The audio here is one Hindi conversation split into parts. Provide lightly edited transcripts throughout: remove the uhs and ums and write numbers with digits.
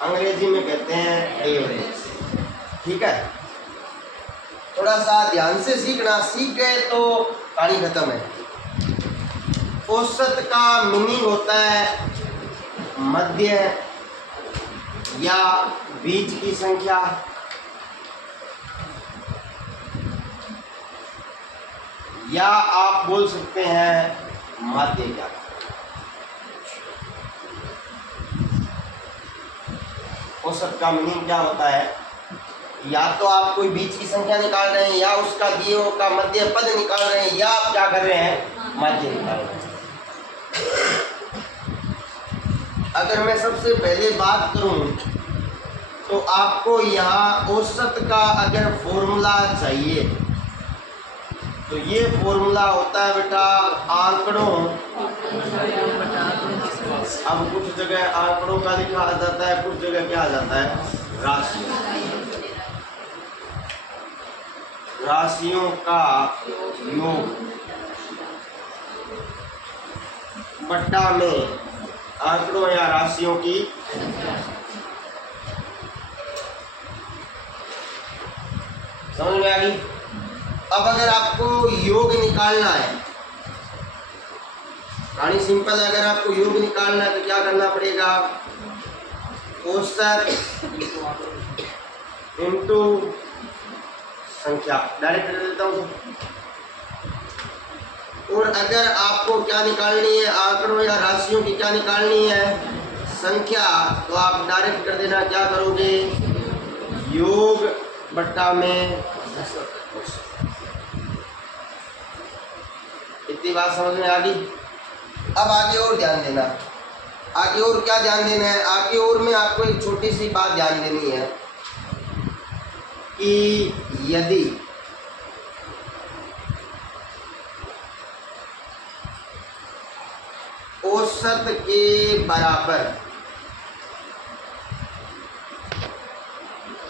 अंग्रेजी में कहते हैं एवरेज। ठीक है, थोड़ा सा ध्यान से सीखना, सीख गए तो कहानी खत्म है। औसत का मीनिंग होता है मध्य या बीच की संख्या, या आप बोल सकते हैं माध्य क्या। औसत का मीनिंग क्या होता है, या तो आप कोई बीच की संख्या निकाल रहे हैं, या उसका दियों का मध्य पद निकाल रहे हैं, या आप क्या कर रहे हैं, माध्य निकाल रहे हैं। अगर मैं सबसे पहले बात करूं तो आपको यहाँ औसत का अगर फॉर्मूला चाहिए तो ये फॉर्मूला होता है बेटा आंकड़ों, अब कुछ जगह आंकड़ों का लिखा आ जाता है, कुछ जगह क्या आ जाता है, राशियों का योग बट्टा में आंकड़ों या राशियों की समझ में आ गई। अब अगर आपको योग निकालना है, कहानी सिंपल है, अगर आपको योग निकालना है तो क्या करना पड़ेगा, औसत इनटू संख्या, डायरेक्ट कर देता हूँ। और अगर आपको क्या निकालनी है, आंकड़ों या राशियों की क्या निकालनी है, संख्या, तो आप डायरेक्ट कर देना, क्या करोगे, योग बट्टा में। इतनी बात समझ में आ गई। अब आगे और ध्यान देना, आगे और क्या ध्यान देना है, आगे और में आपको एक छोटी सी बात ध्यान देनी है कि यदि औसत के बराबर,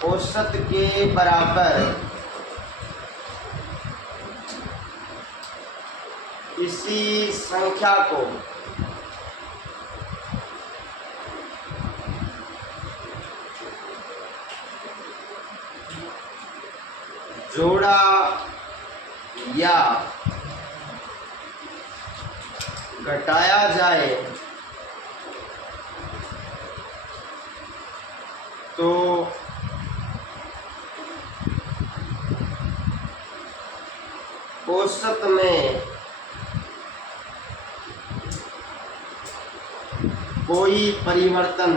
औसत के बराबर किसी संख्या को जोड़ा या घटाया जाए तो औसत में कोई परिवर्तन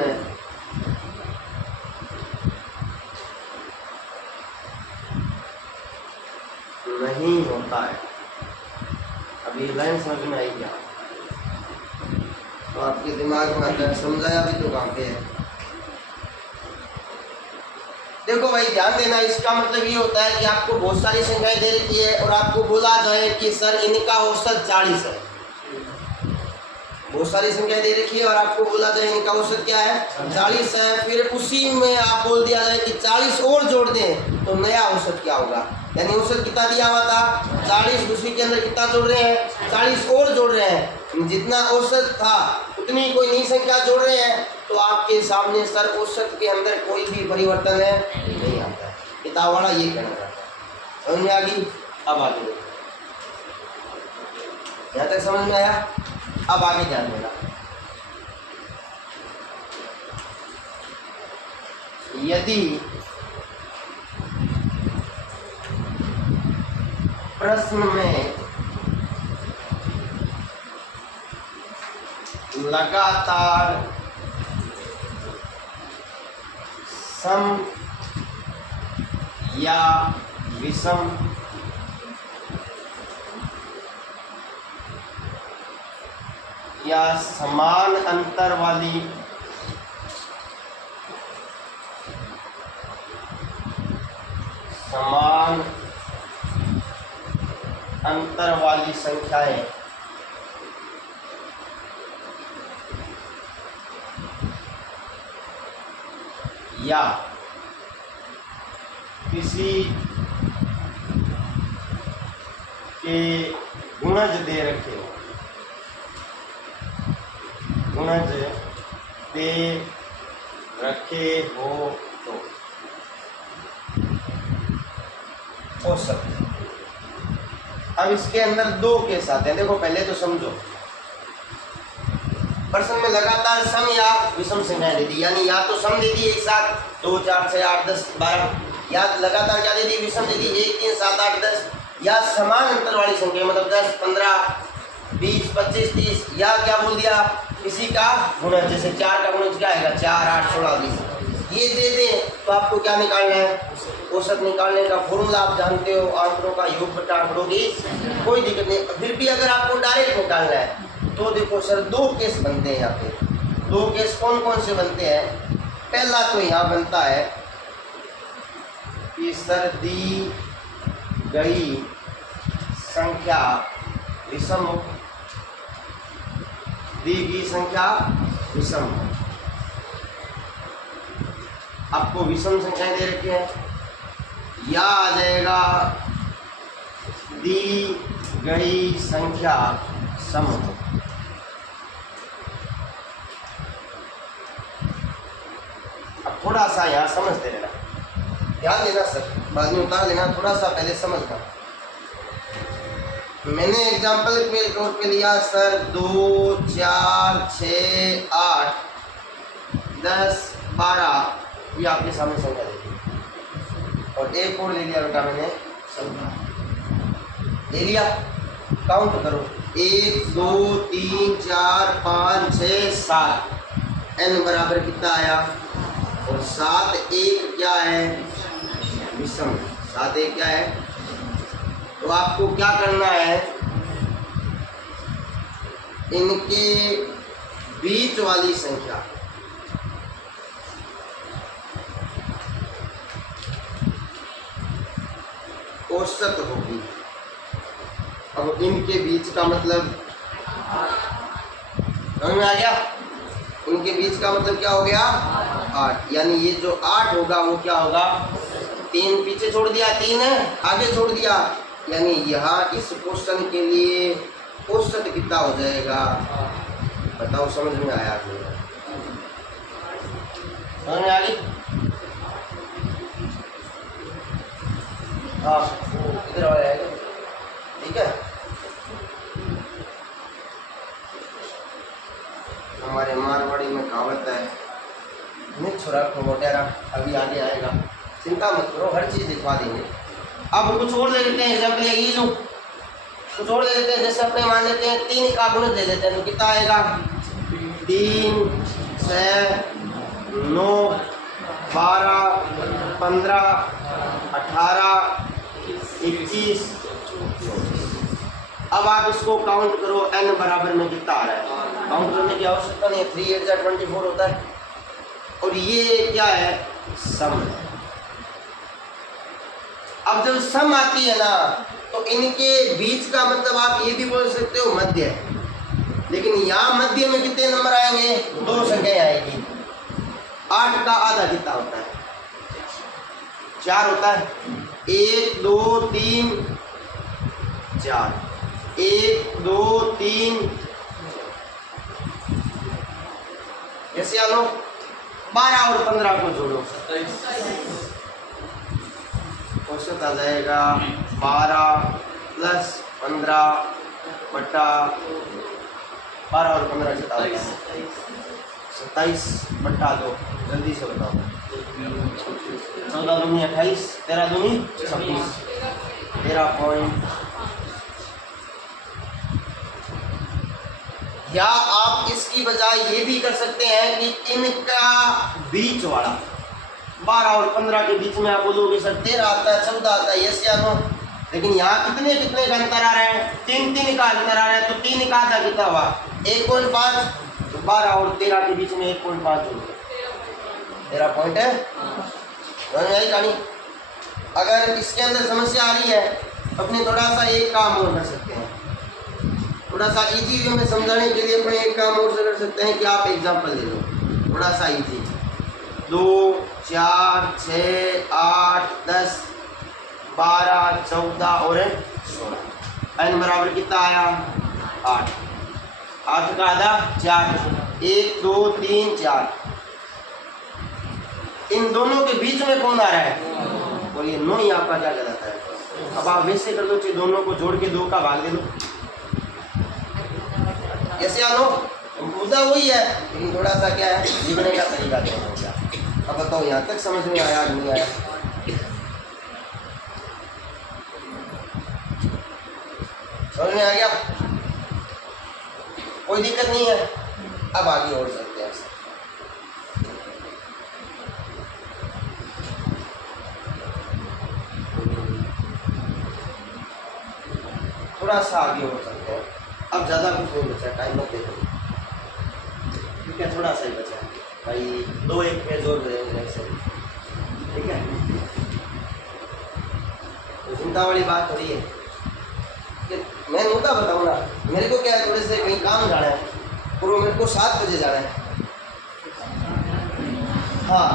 नहीं होता है। अभी लाइन समझ में आई क्या, तो आपके दिमाग में आता है, समझाया भी तो कहाँ पे है। देखो भाई ध्यान देना, इसका मतलब ये होता है कि आपको बहुत सारी संख्याएं दे रखी है और आपको बोला जाए कि सर इनका औसत 40 है, बहुत सारी संख्या दे रखी है और आपको बोला जाए इनका औसत क्या है, 40 है, फिर उसी में आप बोल दिया जाए कि 40 और जोड़ दें तो नया औसत क्या होगा, यानी औसत कितना दिया हुआ था 40, उसी के अंदर कितना जोड़ रहे हैं, 40 और जोड़ रहे हैं, जितना औसत था उतनी कोई नई संख्या जोड़ रहे हैं, तो आपके सामने सर औसत के अंदर कोई भी परिवर्तन है नहीं आता है। किताब वाला ये कहना चाहता है, समझ में आ गई। अब आगे यहाँ तक समझ में आया, अब आगे ध्यान देना, यदि प्रश्न में लगातार सम या विषम या समान अंतर वाली संख्याएं या किसी के गुणज दे रखे हो, गुणज दे रखे हो तो औसत। अब इसके अंदर दो केस आते हैं, देखो पहले तो समझो। प्रश्न में लगातार सम या विषम संख्याएं दे दी, यानी या तो सम दे दी एक साथ 2 4 6 8 10 12, या लगातार क्या दे दी, विषम दे दी 1 3 7 8 10, या समान अंतर वाली संख्या मतलब 10 15 20 25 30, या क्या बोल दिया किसी का गुणज, जैसे 4 का गुणज क्या आएगा 4 8 16 20, ये दे दें तो आपको क्या निकालना है, औसत निकालने का फॉर्मूला आप जानते हो, आंकड़ों का योग बटा आंकड़ों की, कोई दिक्कत नहीं। फिर भी अगर आपको डायरेक्ट निकालना है तो देखो सर दो केस बनते हैं यहाँ पे। दो केस कौन कौन से बनते हैं? पहला तो यहाँ बनता है कि सर दी गई संख्या विषम हो, दी गई संख्या विषम हो। आपको विषम संख्याएं दे रखी है, या आ जाएगा दी गई संख्या सम हो। अब थोड़ा सा यहाँ समझते रहना, ध्यान देना सर, बाद में उतार लेना, थोड़ा सा पहले समझना। मैंने एग्जाम्पल के तौर पे लिया सर 2 4 6 8 10 12, ये आपके सामने संख्या दे दी, और एक और ले लिया बेटा मैंने, ले लिया, काउंट करो 1 2 3 4 5 6 7, n बराबर कितना आया, और 7 1 क्या है विषम, 7 1 क्या है। तो आपको क्या करना है, इनके बीच वाली संख्या औसत होगी। अब इनके बीच का मतलब समझ में आ गया, इनके बीच का मतलब क्या हो गया 8, यानी ये जो 8 होगा वो क्या होगा, 3 पीछे छोड़ दिया, 3 आगे छोड़ दिया, यानी यहाँ इस क्वेश्चन के लिए औसत कितना हो जाएगा, बताओ समझ में आया कि नहीं? समझ में आ गई? हाँ इधर आ जाएगा, ठीक है। हमारे मारवाड़ी में कहावत है, नहीं छोरा को मोटेरा, अभी आगे आएगा, चिंता मत करो, हर चीज़ दिखवा देंगे। अब कुछ और ले लेते हैं एग्जाम्पल, ये लो कुछ और ले लेते हैं, जैसे अपने मान लेते हैं 3 का गुणज ले लेते हैं, तो कितना आएगा 3 6 9 12 15 18 21। अब आप इसको काउंट करो, n बराबर में कितना आ रहा है, काउंट करने की आवश्यकता नहीं है, 3 8 जा 24 होता है, और ये क्या है सम। अब जब सम आती है ना तो इनके बीच का मतलब आप ये भी बोल सकते हो मध्य है, लेकिन यहाँ मध्य में कितने नंबर आएंगे, 2 संख्याएं आएगी। 8 का आधा कितना होता है 4 होता है, 1 2 3 4, 1 2 3 ऐसे आ लो, 12 और 15 को जोड़ो, औसत आ जाएगा 12 प्लस 15 बटा 12 और 15 27 बटा 2, जल्दी से बताओ, 14 दूनी 28, 13 दूनी 26, 13 पॉइंट। या आप इसकी बजाय ये भी कर सकते हैं कि इनका बीच वाला 12 और 15 के बीच में आप बोलोगे सर 13 आता है 14 आता है, यस या नो, लेकिन यहाँ कितने कितने का अंतर आ रहा है, 3 3 का अंतर आ रहा है, तो 3 का आधा कितना हुआ 1.5, तो 12 और 13 के बीच में 1.5 जोड़ 13 पॉइंट है। समझ में आई कहानी? अगर इसके अंदर समस्या आ रही है तो अपने थोड़ा सा एक काम और कर सकते हैं, थोड़ा सा इजी वे में समझाने के लिए अपने एक काम और से कर सकते हैं कि आप एग्जाम्पल ले लो थोड़ा सा इजी, 2 4 6 8 10 12 14 और 16, n बराबर कितना आया 8, 8 का आधा 4, 1 2 3 4, इन दोनों के बीच में कौन आ रहा है? और ये 9 ही आपका क्या कहलाता है? अब आप वैसे कर दो कि दोनों को जोड़ के 2 का भाग दे दो, ऐसे आनो मुद्दा वही है, लेकिन थोड़ा सा क्या है लिखने का तरीका क्या हो गया। अब बताओ यहाँ तक समझ में आया नहीं आया? समझ में आ गया? कोई दिक्कत नहीं है, अब आगे और सकते हैं। थोड़ा सा आगे हो सकते हैं, अब ज़्यादा कुछ नहीं बचा, टाइम मत देखो, ठीक है? थोड़ा सा ही बचा भाई, 2-1 पेज और रहेंगे, ठीक है? तो चिंता वाली बात हो रही है कि मैं मुद्दा बताऊँ ना, मेरे को क्या है, थोड़े से कहीं काम जाना है और वो मेरे को 7 बजे जाना है। हाँ,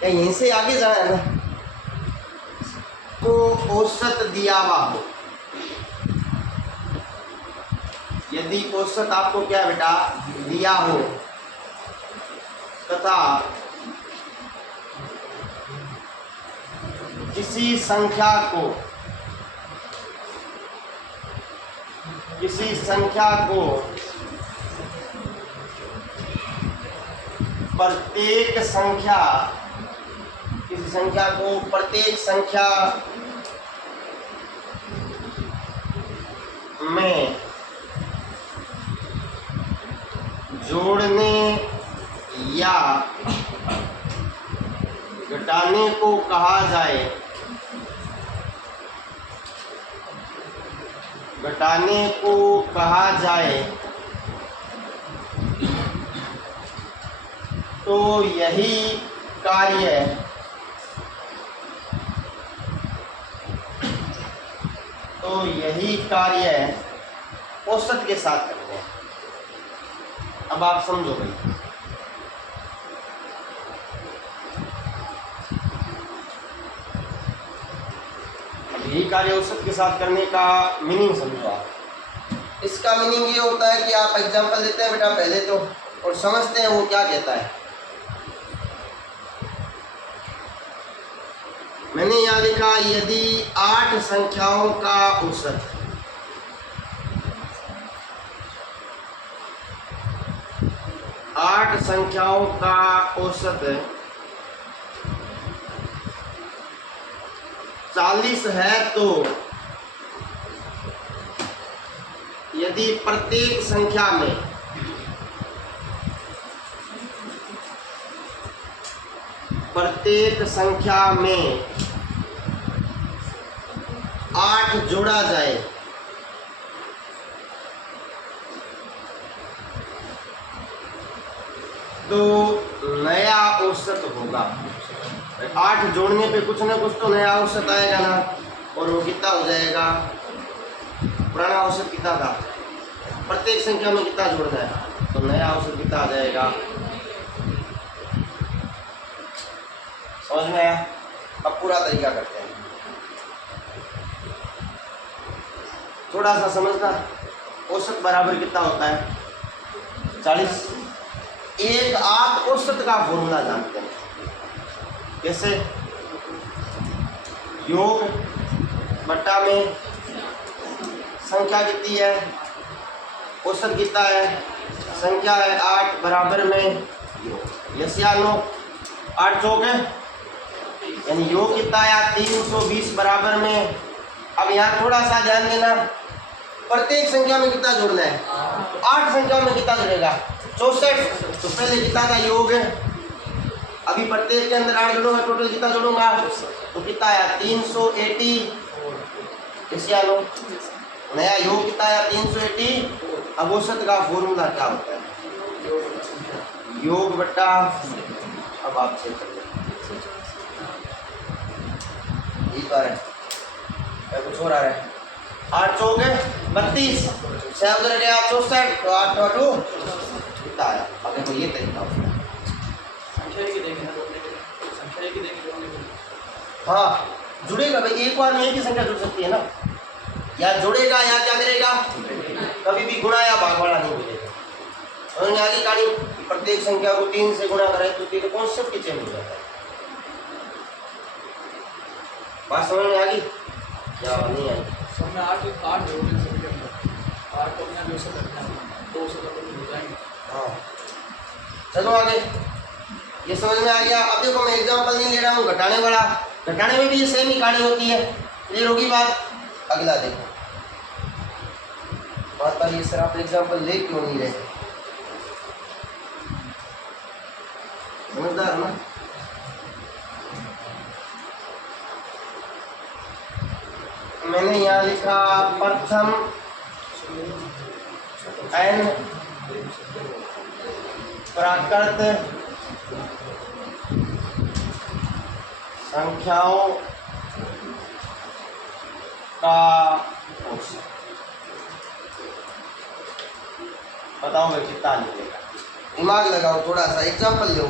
क्या यहीं से आगे जाना है ना, तो औसत दिया हुआ हो, यदि औसत आपको क्या बेटा दिया हो तथा किसी संख्या को प्रत्येक संख्या में जोड़ने या घटाने को कहा जाए तो यही कार्य औसत के साथ करते हैं। अब आप समझो भाई, अब यही कार्य औसत के साथ करने का मीनिंग समझो आप। इसका मीनिंग ये होता है कि आप एग्जांपल देते हैं बेटा पहले तो, और समझते हैं वो क्या कहता है। मैंने यहाँ लिखा यदि 8 संख्याओं का औसत 40 है, तो यदि प्रत्येक संख्या में 8 जोड़ा जाए तो नया औसत होगा। 8 जोड़ने पे कुछ ना कुछ तो नया औसत आएगा ना, और वो कितना हो जाएगा? पुराना औसत कितना था? प्रत्येक संख्या में कितना जोड़ना है, तो नया औसत कितना आ जाएगा? समझ में आया? अब पूरा तरीका करते हैं, थोड़ा सा समझना। औसत बराबर कितना होता है? 40। एक आप औसत का फॉर्मूला जानते हैं, कैसे? योग बट्टा में संख्या कितनी है, औसत कितना है, संख्या है 8 बराबर में योग। यस या नो? 8 चौक है, यानी योग कितना आया? 320 बराबर में। अब यहाँ थोड़ा सा ध्यान देना, प्रत्येक संख्या में कितना जोड़ना है? 8 संख्या में कितना जुड़ेगा? 64। तो पहले कितना था योग? अभी प्रत्येक के अंदर 8 जोड़ूंगा, टोटल कितना जोड़ूंगा? तो कितना आया? 380। इसे लो, नया योग कितना आया? 380। अब औसत का फॉर्मूला क्या होता है? योग बट्टा, अब आप चेक कर लो, यही बार है या कुछ और आ रहा है? 8 चौक है 32, 6 उधर गया 64, तो 8 तो 2 कितना आया? अब देखो ये तरीका होता है, हाँ जुड़ेगा भाई, एक बार में एक ही संख्या जुड़ सकती है ना, या जुड़ेगा या क्या करेगा, कभी भी गुणा या भागवाड़ा नहीं मिलेगा। समझ में आ गई कहानी? प्रत्येक संख्या को 3 से गुणा करें तो तेरे कॉन्सेप्ट ही चेंज हो जाता है। बात समझ में आ गई या नहीं आई? सब में 8 जोड़ने सभी के अंदर 8 को अपना जो से करना है 2 से तो हो जाएंगे। हाँ चलो आगे, ये समझ में आ गया। अब देखो मैं एग्जांपल नहीं ले रहा हूँ घटाने वाला, घटाने में भी ये सेम ही कहानी होती है। क्लियर होगी बात? अगला देखो बात पर, ये सर आप एग्जांपल ले क्यों नहीं रहे? समझदार ना? मैंने यहाँ लिखा प्रथम n प्राकृत संख्याओं का औसत। बताओ मैं कितना निकलेगा? दिमाग लगाओ थोड़ा सा, एग्जांपल लो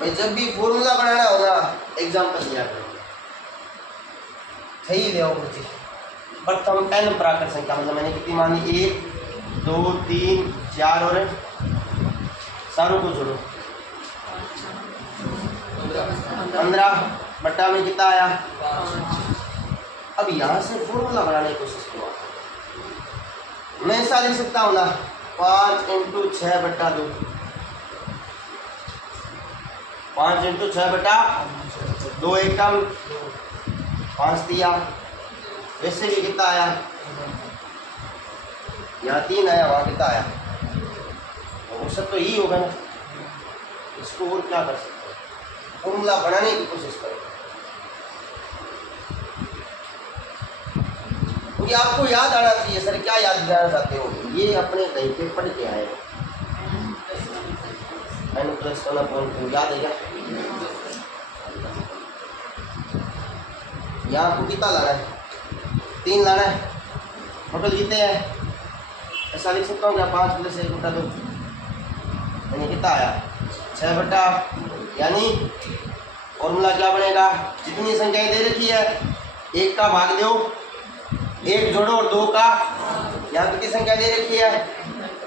भाई। जब भी फॉर्मूला बनाना होगा एग्जांपल लिया करो। सही ले आओ मुझे। प्रथम n प्राकृत संख्या, मतलब मैंने कितनी मानी? 1 2 3 4 और सारों को जोड़ो 15 बट्टा में कितना आया? 5। अब यहाँ से फॉर्मूला बनाने की कोशिश करो। मैं ऐसा लिख सकता हूँ ना, 5 × 6 बट्टा 2, 5 × 6 बट्टा 2 एकम 5 दिया। वैसे भी कितना आया? यहाँ 3 आया, वहाँ कितना आया? औसत तो यही होगा ना। इसको और क्या कर सकते हैं? फॉर्मूला बनाने की कोशिश करो, क्योंकि आपको याद आना चाहिए। सर क्या याद दिलाना चाहते हो? ये अपने कहीं पे पढ़ के आए n+1/2 याद है क्या? यहाँ आपको कितना लाना है? 3 लाना है। टोटल कितने हैं? ऐसा लिख सकता हूँ क्या? 5 + 1 बटा 2 यानी कितना आया? 6 बटा, यानी फॉर्मूला क्या बनेगा? जितनी संख्याएं दे रखी है 1 का भाग दो, 1 जोड़ो और 2 का, यहाँ कितनी संख्या दे रखी है?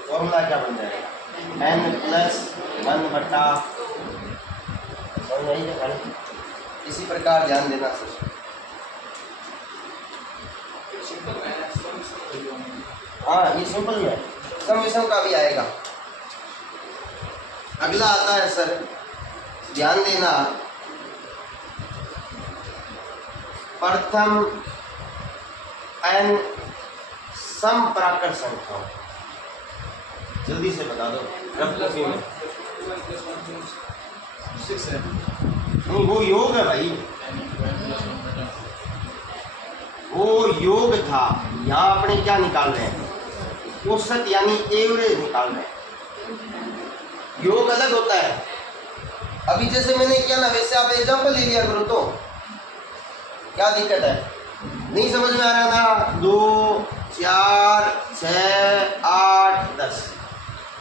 फॉर्मूला क्या बन जाएगा? n+1 बटा, समझ आई क्या कहानी? इसी प्रकार ध्यान देना सर। हाँ ये सिंपल है, सम विषम का भी आएगा। अगला आता है सर, ध्यान देना, प्रथम n सम प्राकृत संख्याओं। जल्दी से बता दो रफ कॉपी में। 6 है नहीं वो योग है भाई, वो योग था। यहाँ अपने क्या निकाल रहे हैं? औसत यानी एवरेज निकाल रहे हैं। योग अलग होता है। अभी जैसे मैंने किया ना, वैसे आप एग्जांपल ले लिया करो। तो क्या दिक्कत है? नहीं समझ में आ रहा था? 2 4 6 8 10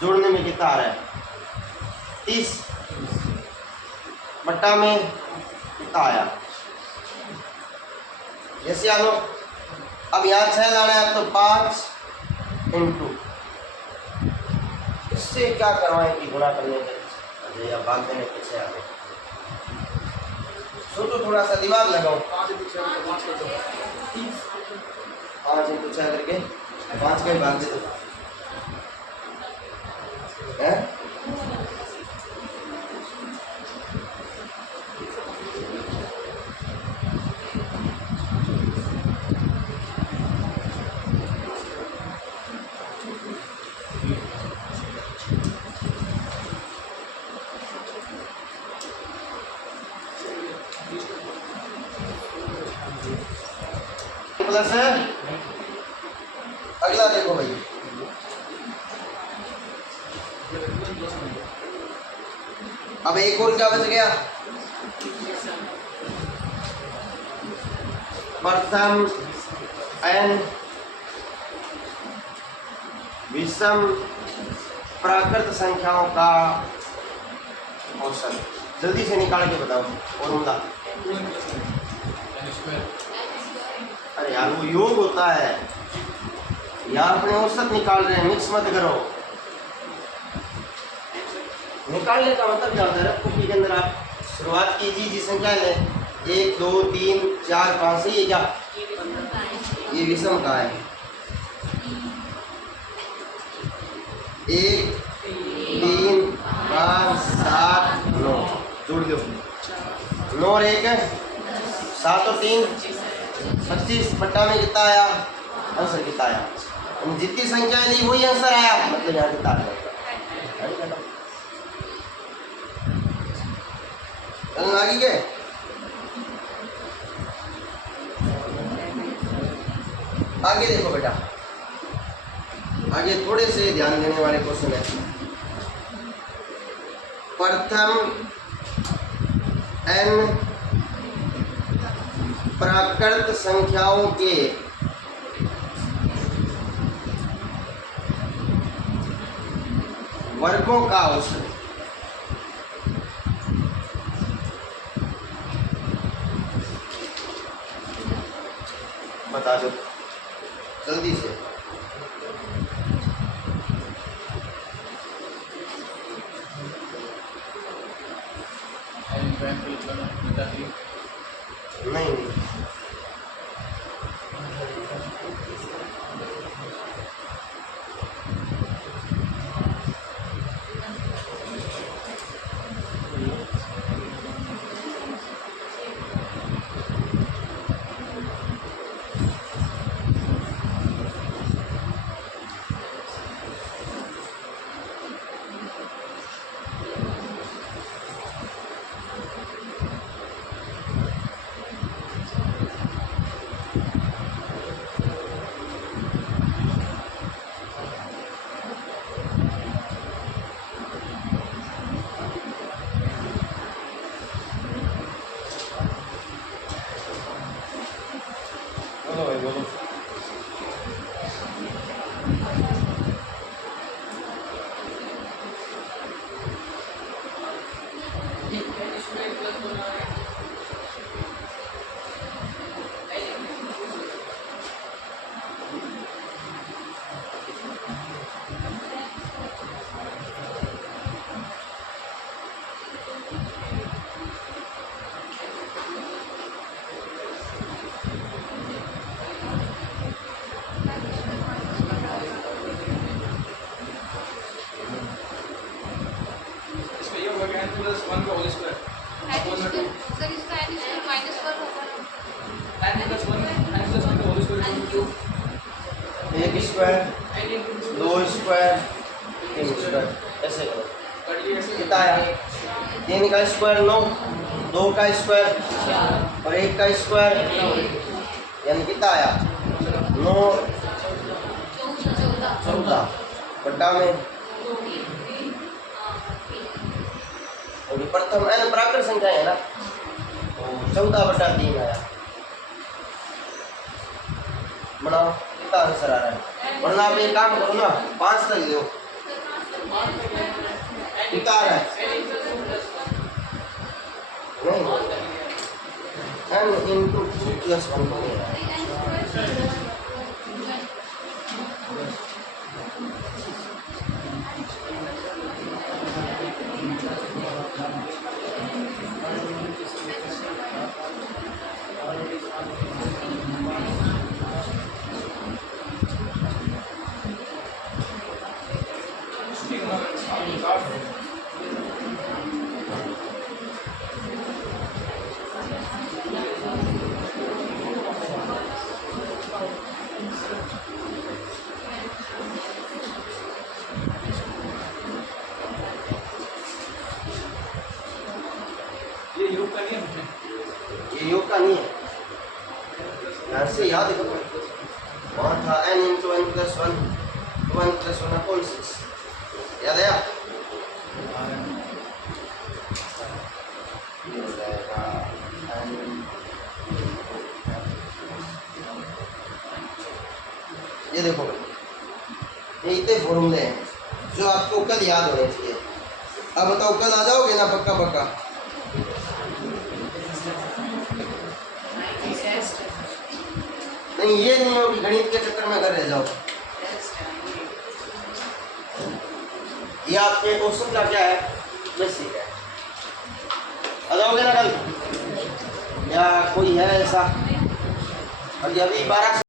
जोड़ने में कितना आ रहा है? 30 बट्टा में कितना आया? जैसे आ लो। अब यहाँ 6 लाना है तो 5 × इससे क्या करवाएं कि गुणा करने के या भाग देने पीछे आ गए। सोचो थोड़ा सा, दिमाग लगाओ। 5 × 6 कर दो, 5 × 6 करके 5 का ही भाग दे दो। प्लस है। अगला देखो भाई, अब एक और क्या बच गया? प्रथम n विषम प्राकृत संख्याओं का औसत। जल्दी से निकाल के बताओ फॉर्मूला। अरे यार वो योग होता है, यहाँ अपने औसत निकाल रहे हैं, मिक्स मत करो। निकालने का मतलब क्या होता है? रफ के अंदर आप शुरुआत कीजिए जी संख्या लें 1 2 3 4 5 से ये क्या ये विषम का है 1 3 5 7 9 जोड़ दो 9 और 1 7 और 3 25 बट्टा में कितना आया आंसर कितना आया जितनी संख्या ली वही आंसर आया मतलब यहाँ कितना आएगा आगे गए आगे देखो बेटा आगे थोड़े से ध्यान देने वाले क्वेश्चन है प्रथम n प्राकृत संख्याओं के वर्गों का औसत बता दो जल्दी से नहीं बोलो भाई बोलो एक स्क्वायर 2 स्क्वायर 3 स्क्वायर ऐसे करो कितना आया 3 का स्क्वायर 9 2 का स्क्वायर और 1 का स्क्वायर यानी कितना आया 9 14 बट्टा में और प्रथम n प्राकृत संख्या है ना तो 14/3 आया बनाओ कितना आंसर आ रहा है वरना आप एक काम करो ना 5 तक दो कितना आ रहा है नहीं n into 2 plus 1 हो रहा है ये योग का नियम है ये योग का नहीं है ध्यान से याद करो वहाँ था n into n plus 1 1 plus 1 upon 6 याद है ये देखो ये इतने फॉर्मूले हैं जो आपको कल याद होने चाहिए अब बताओ कल आ जाओगे ना पक्का पक्का नहीं ये नहीं हो कि गणित के चक्कर में घर रह जाओ ये आपके क्वेश्चन का क्या है आ जाओगे ना कल, या कोई है ऐसा? अभी 12